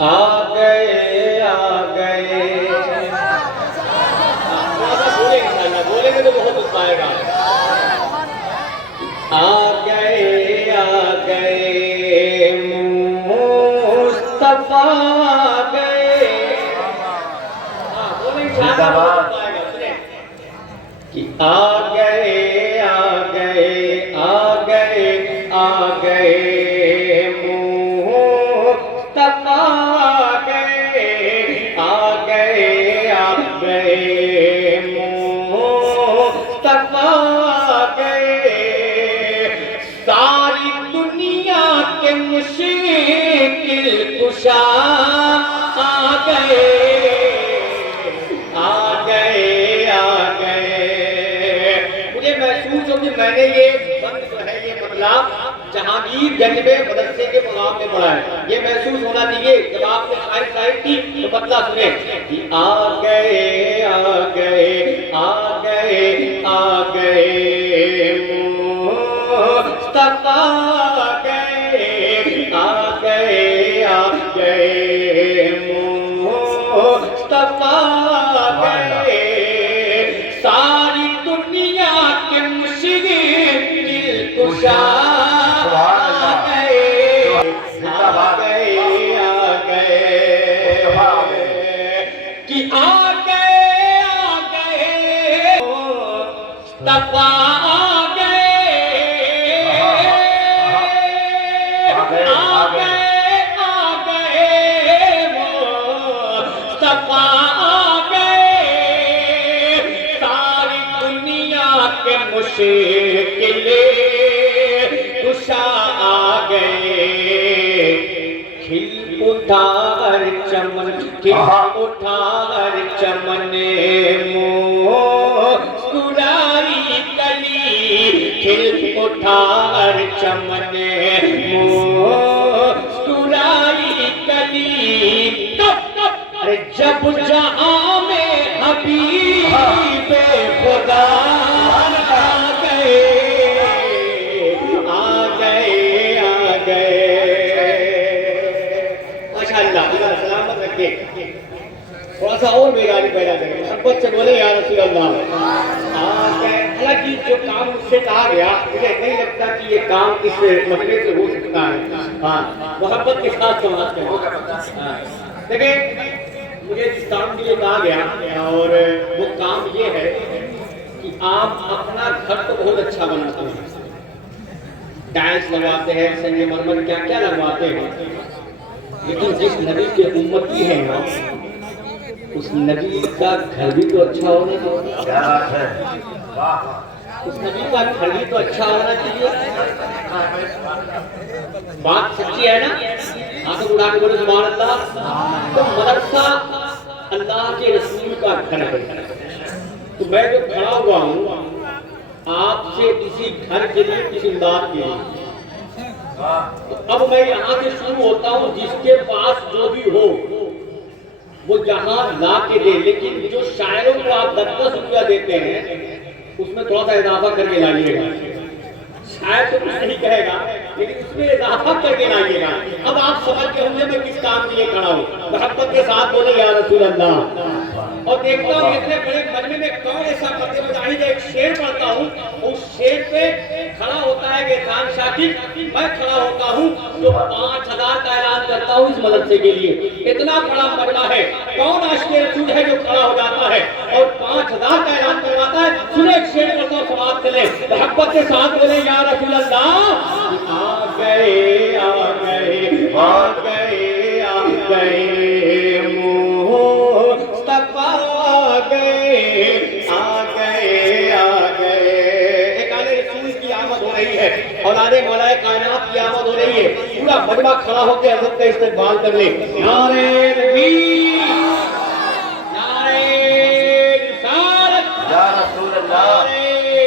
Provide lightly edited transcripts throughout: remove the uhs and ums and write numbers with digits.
آ گئے آ گئے، بولیں گے تو بہت اس پائے گا۔ آ گئے مصطفیٰ آ گئے، بولیں گے کہ آ گئے آ گئے آ گئے آ گئے مصطفیٰ آ گئے آ گئے آ گئے مصطفیٰ آ گئے، ساری دنیا کے مشکل کشا آ گئے آ گئے آ گئے۔ مجھے محسوس ہو کہ میں نے یہ بند جو ہے یہ مطلع جہانگیر گنج میں مدرسے کے پروگرام میں پڑھا ہے، یہ محسوس ہونا چاہیے۔ جب آپ نے شاعر صاحب کی تو مطلع سنیں کہ آ گئے آ گئے آ گئے آ گئے مصطفیٰ آ گئے آ گئے آ گئے مصطفیٰ آ گئے، ساری دنیا کے مشکل کشا آ گئے آ گئے آ گئے کہ آ گئے مصطفیٰ آ گئے آ گئے مصطفیٰ آ گئے، ساری دنیا کے مشکل کشا آ گئے، کھل اٹھا ہر چمن کھل اٹھا ہر چمن مسکرائی کلی، کھل اٹھا ہر چمن مسکرائی کلی، جب جہاں میں حبیب خدا آ گئے آ گئے آ گئے۔ ماشاءاللہ، اللہ سلامت رکھے، تھوڑا سا اور بیداری پیدا کریں، محبت سے بولے یا رسول اللہ آ گئے۔ حالانکہ جو کام مجھ سے کہا گیا مجھے نہیں لگتا کہ یہ کام اس مسئلے سے ہو سکتا ہے، ہاں محبت کے ساتھ سماعت کریں۔ دیکھیں مجھے جس کام کے لیے کہا گیا اور وہ کام یہ ہے کہ آپ اپنا گھر تو بہت اچھا بناتے ہیں، ٹائلس لگواتے ہیں، سنگ مرمر کیا کیا لگواتے ہیں، لیکن جس نبی کے امتی ہیں نا اس نبی کا گھر بھی تو اچھا ہونا چاہیے، اس نبی کا گھر بھی تو اچھا ہونا چاہیے۔ بات سچی ہے نا؟ ہاتھ اٹھا کے بولے سبحان اللہ۔ تو مدرسہ اللہ کے رسول کا گھر ہے، تو میں جو کھڑا ہوا ہوں آپ سے اسی گھر کے لیے، کسی امداد کے لیے، تو اب میں یہاں سے شروع ہوتا ہوں، جس کے پاس جو بھی ہو وہ یہاں لا کے دے، لیکن جو شاعروں کو آپ 10-10 روپیہ دیتے ہیں اس میں تھوڑا سا اضافہ کر کے لائیے گا، شاید تو کچھ نہیں کہے گا لیکن اس میں اضافہ کر کے لائیے گا۔ اب آپ سمجھ کے ہوں گے میں کس کام کے لیے کھڑا ہوں، محبت کے ساتھ بولے یا رسول اللہ۔ اور دیکھتا ہوں اتنے بڑے مجمع میں کون ایسا مرد مجاہد، ایک شعر پڑھتا ہوں، اس شعر پہ کھڑا ہوتا ہے احسان شاکر، میں کھڑا ہوتا ہوں جو 5000 کا اعلان کرتا ہوں اس مدرسے کے لیے۔ اتنا بڑا مجمع ہے، کون عاشق رسول ہے جو کھڑا ہو جاتا ہے اور 5000 کا اعلان کرواتا ہے؟ سنیں ایک شعر پڑھتا ہوں، سماعت کریں، محبت کے ساتھ بولے یا رسول اللہ۔ آ گئے آ گئے آ گئے آ گئے مصطفیٰ آ گئے آ گئے آ گئے۔ ایک آل رسول کی آمد ہو رہی ہے، اولاد مولا کائنات کی آمد ہو رہی ہے، پورا مجمع کھڑا ہو کے حضرت کا استقبال کر لے۔ نعرہ تکبیر، نعرہ رسالت یا رسول اللہ، نعرہ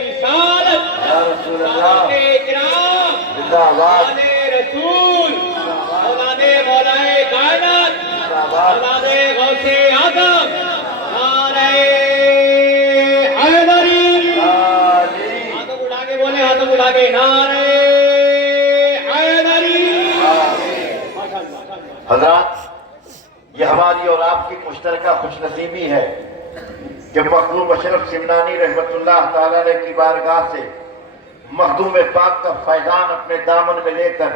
رسالت یا رسول اللہ، اولاد رسول، اولاد مولا کائنات، اولاد غوث اعظم، نعرہ حیدری، ہاتھوں اٹھا کے بولے، ہاتھوں اٹھا کے نعرہ حیدری۔ حضرات یہ ہماری اور آپ کی مشترکہ خوش نصیبی ہے کہ مخدوم اشرف سمنانی رحمت اللہ تعالی علیہ کی بارگاہ سے مخدوم پاک کا فیضان اپنے دامن میں لے کر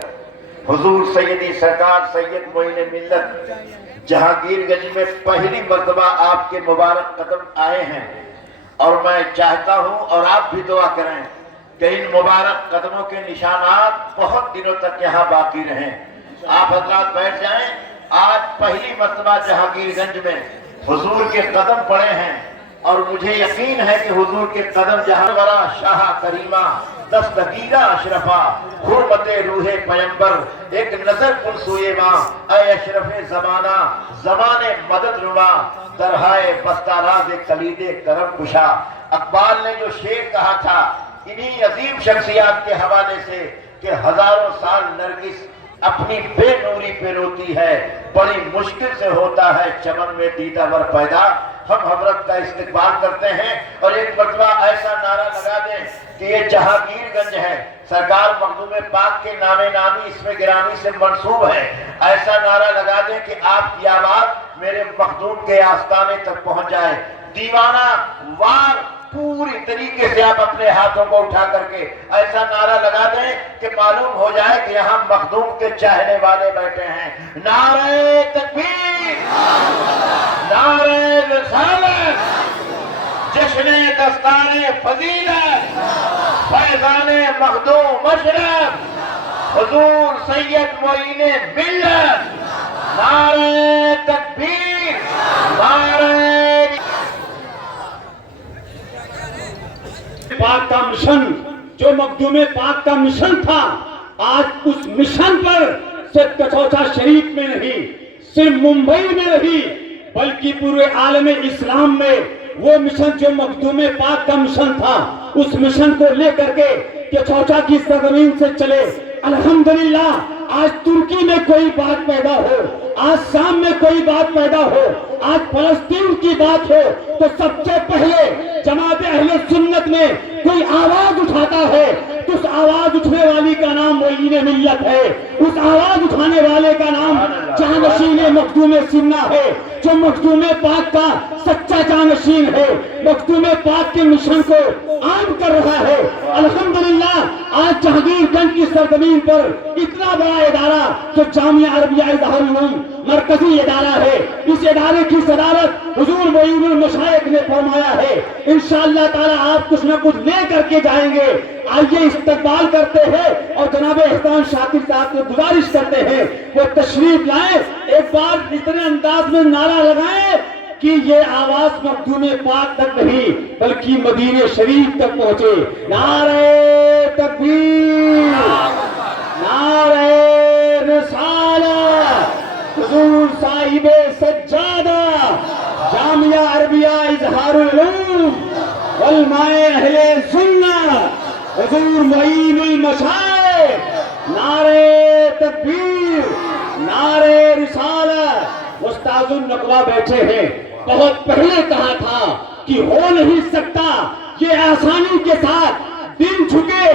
حضور سیدی سرکار سید معین ملت جہانگیر گنج میں پہلی مرتبہ آپ کے مبارک قدم آئے ہیں، اور میں چاہتا ہوں اور آپ بھی دعا کریں کہ ان مبارک قدموں کے نشانات بہت دنوں تک یہاں باقی رہیں۔ آپ حضرات بیٹھ جائیں۔ آج پہلی مرتبہ جہانگیر گنج میں حضور کے قدم پڑے ہیں، اور مجھے یقین ہے کہ حضور کے قدم جہاں ورا شاہ کریمہ دستگیرہ اشرفا حرمت روح پیمبر ایک نظر کن سوئے ماں اے اشرف زمانہ زمان مدد نما درہائے بستہ راز کلید کرم کشا۔ اقبال نے جو شعر کہا تھا انہی عظیم شخصیات کے حوالے سے کہ ہزاروں سال نرگس اپنی بے نوری پہ روتی ہے، بڑی مشکل سے ہوتا ہے چمن میں دیدہ ور پیدا۔ ہم حضرت کا استقبال کرتے ہیں اور ایک مرتبہ ایسا نعرہ لگا دیں کہ یہ جہانگیر گنج ہے، سرکار مخدوم پاک کے نام نامی اس میں گرامی سے منسوب ہے۔ ایسا نعرہ لگا دیں کہ آپ کی آواز میرے مخدوم کے آستانے تک پہنچ جائے۔ دیوانہ وار پوری طریقے سے آپ اپنے ہاتھوں کو اٹھا کر کے ایسا نعرہ لگا دیں کہ معلوم ہو جائے کہ یہاں مخدوم کے چاہنے والے بیٹھے ہیں۔ نعرہ تکبیر، نعرہ رسالت، جشن دستار فضیلت، فیضان مخدوم اشرف حضور سید معین ملت، نعرہ تکبیر، نعرہ پاک کا مشن جو مخدوم پاک کا مشن تھا، آج اس مشن پر صرف کچوچا شریف میں نہیں، صرف ممبئی میں نہیں، بلکہ پورے عالم اسلام میں وہ مشن جو مخدوم پاک کا مشن تھا، اس مشن کو لے کر کے کچوچا کی سرزمین سے چلے۔ الحمدللہ آج ترکی میں کوئی بات پیدا ہو، آج شام میں کوئی بات پیدا ہو، آج فلسطین کی بات ہو، تو سب سے پہلے جماعت اہل سنت میں کوئی آواز اٹھاتا ہے تو اس آواز اٹھنے والی کا نام معین ملت ہے، اس آواز اٹھانے والے کا نام جانشین مخدوم سمنا ہے، جو مخدوم پاک کا سچا جانشین ہے، مخدوم پاک کے مشن کو عام کر رہا ہے۔ الحمدللہ آج جہانگیر گنج کی سرزمین پر اتنا بڑا ادارہ جو جامعہ عربیہ اظہار العلوم مرکزی ادارہ ہے، اس ادارے کی صدارت حضور معین المشائخ نے فرمایا ہے۔ انشاءاللہ تعالی آپ کچھ نہ کچھ لے کر کے جائیں گے۔ آئیے استقبال کرتے ہیں اور جناب احسان شاکر صاحب سے گزارش کرتے ہیں وہ تشریف لائیں، ایک بار اتنے انداز میں نعرہ لگائیں کہ یہ آواز مخدوم پاک تک نہیں بلکہ مدینہ شریف تک پہنچے۔ نعرہ تکبیر، نعرہ رسالت، حضور صاحب سجادہ جامعہ عربیہ اظہار العلوم علماء اہل سنت حضور معین المشائخ، نعرہ تکبیر، نعرہ رسالت۔ استاذ النقوہ بیٹھے ہیں، بہت پہلے کہا تھا کہ ہو نہیں سکتا یہ آسانی کے ساتھ، دن جھکے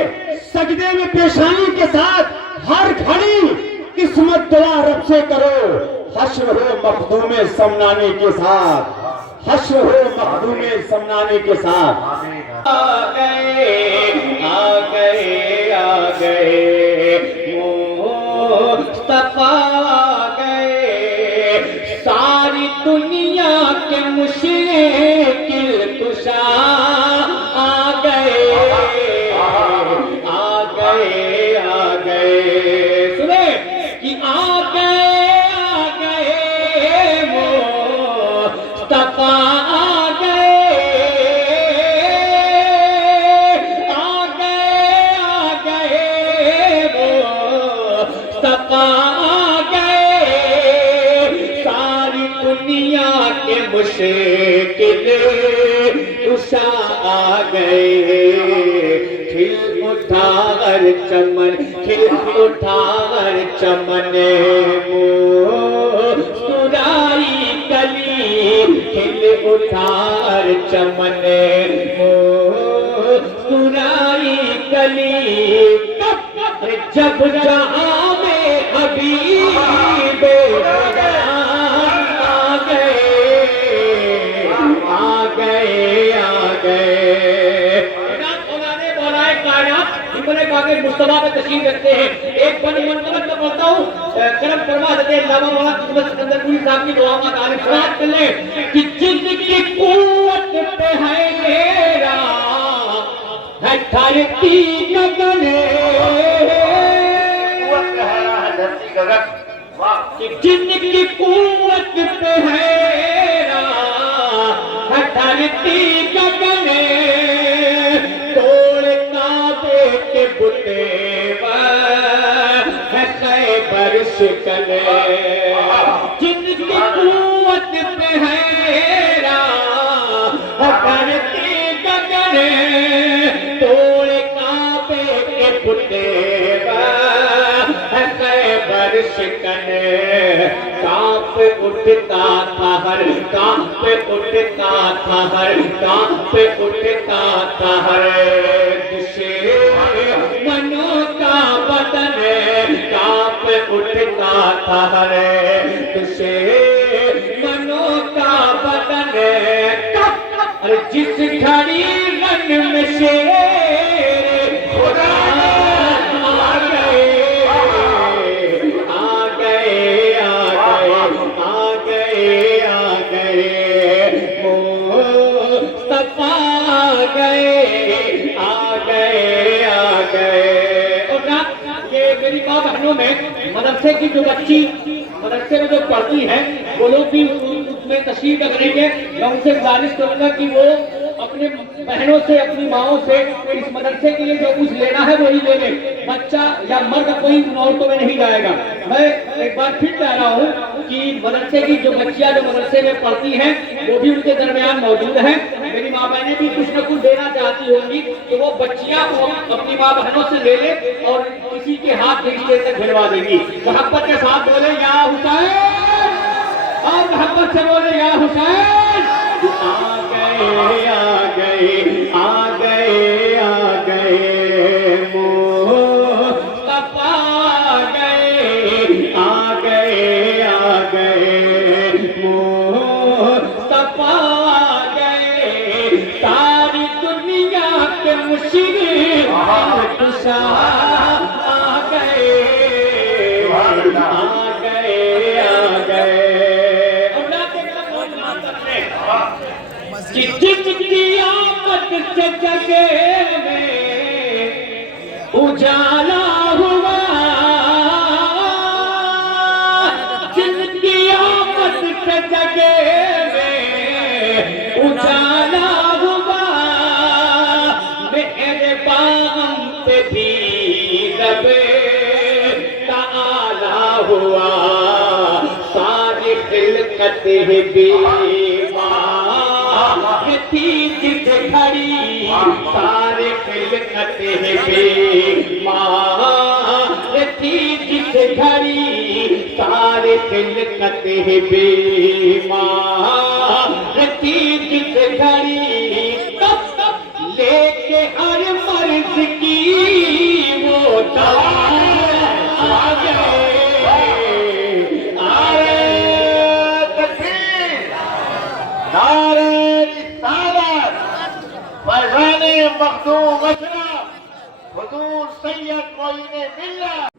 سجدے میں پیشانی کے ساتھ ہر گھڑی قسمت دعا رب سے کرو، حشر ہو مخدوم سمنانی کے ساتھ، حشر ہو مخدوم سمنانی کے ساتھ۔ آ گئے آ گئے آ گئے مصطفیٰ آ گئے، ساری دنیا کے مشکل کشا آ گئے آ گئے آ گئے، سنے کہ آ گئے مصطفیٰ آ گئے مصطفیٰ آ گئے، ساری دنیا کے مشکل کشا آ گئے، کھل اٹھا ہر چمن، کھل اٹھا ہر چمن، مسکرائی کلی، کھل اٹھا ہر چمن، مسکرائی کلی، جب جہاں میں حبیب خدا باغ مصطفیٰ میں تشریف رکھتے ہیں. ایک بڑی منقبت میں بولتا ہوں, کرم فرما دیتے ہیں علامہ مولانا قدوت سکندر پوری صاحب کی دعا میں تعریف سماعت کر لیں کہ جن کی قوت پہ ہے میرا ہے دھرتی گگنے, قوت کا ہے راہ دھرتی گگن. واہ. کہ جن کی قوت پہ ہے راہ ہے دھرتی گگنے, توڑ کعبے کے بتے ہے خیبر شکنے. جن کی قوت پہ ہے راہ ہے دھرتی گگنے, توڑ کعبے کے بتے ہے خیبر شکنے. کانپ اٹھتا تھا ہر, کانپ اٹھتا تھا ہر, کانپ اٹھتا تھا ہر دشمنوں کا بدن, کانپ اٹھتا تھا ہر دشمنوں کا بدن. ارے جس گھڑی رن میں شیر خدا آ گئے, آ گئے, آ گئے, آ گئے, مصطفیٰ آ گئے, آ گئے, آ گئے. اور نا یہ میری ماں بہنوں میں مدرسے کی جو بچی مدرسے میں جو پڑھتی ہے وہ لوگ بھی اس میں تشریف رکھیں گے. میں ان سے گزارش کروں گا کہ وہ اپنے بہنوں سے, اپنی ماؤں سے اس مدرسے کے لیے جو کچھ لینا ہے وہی لے لیں. بچہ یا مرد کوئی ان عورتوں میں نہیں جائے گا. میں ایک بار پھر کہہ رہا ہوں کہ مدرسے کی جو بچیاں جو مدرسے میں پڑھتی ہیں وہ بھی ان کے درمیان موجود ہیں. میری ماں بہنیں بھی کچھ نہ کچھ دینا چاہتی ہوں گی تو وہ بچیاں اپنی ماں بہنوں سے لے لیں اور کسی کے ہاتھ بھیج دے کر بھجوا دیں گی. محبت کے ساتھ بولے یا حسین, اور محبت سے بولے یا حسین. آ گئے, آ گئے, آ گئے, آ گئے, مصطفیٰ آ گئے, آ گئے, آ گئے, مصطفیٰ آ گئے. ساری دنیا کے مشرق کشا آ گئے, آ گئے, آ گئے. کہ جن کی آمد سے جگہ میں اجالا ہوا, جن کی آمد سے جگہ میں اجالا ہوا, مہربان پہ بھی رب تعالی ہوا. ساری خلقت ہے بیمار تھی جس گھڑی, سارے خلقت ہے بیمار تھی جس گھڑی, سارے خلقت ہے بیمار تھی جس گھڑی. لے کے ہر مرض کی وہ دوا آ گئے, فیضان مخدوم اشرف حضور سید معین ملت.